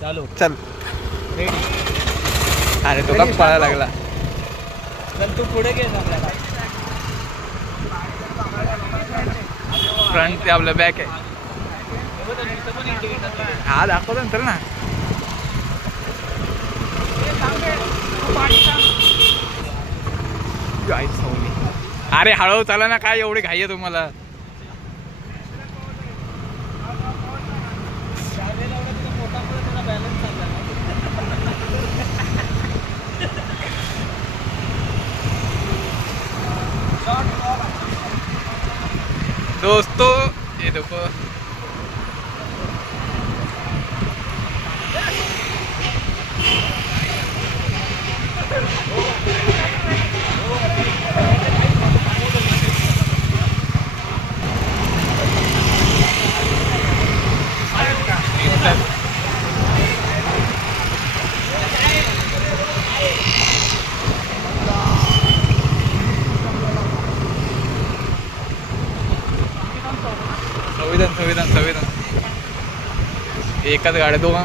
चालू चल. रेडी. अरे तो का पळायला लागला. चल तू पुढे घे आपल्याला. फ्रंट ते आपलं बॅक आहे. हा दाखवतो नंतर ना. अरे हळू चाला ना, काय एवढी घाई आहे तुम्हाला. दोस्तों ये देखो संविधान एकाच गाड्या दोघं.